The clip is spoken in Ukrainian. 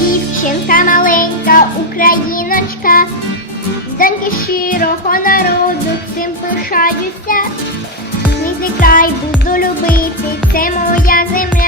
Дівчинка маленька україночка, доньки широкого народу цим пишаюся. Мій буду любити, це моя земля.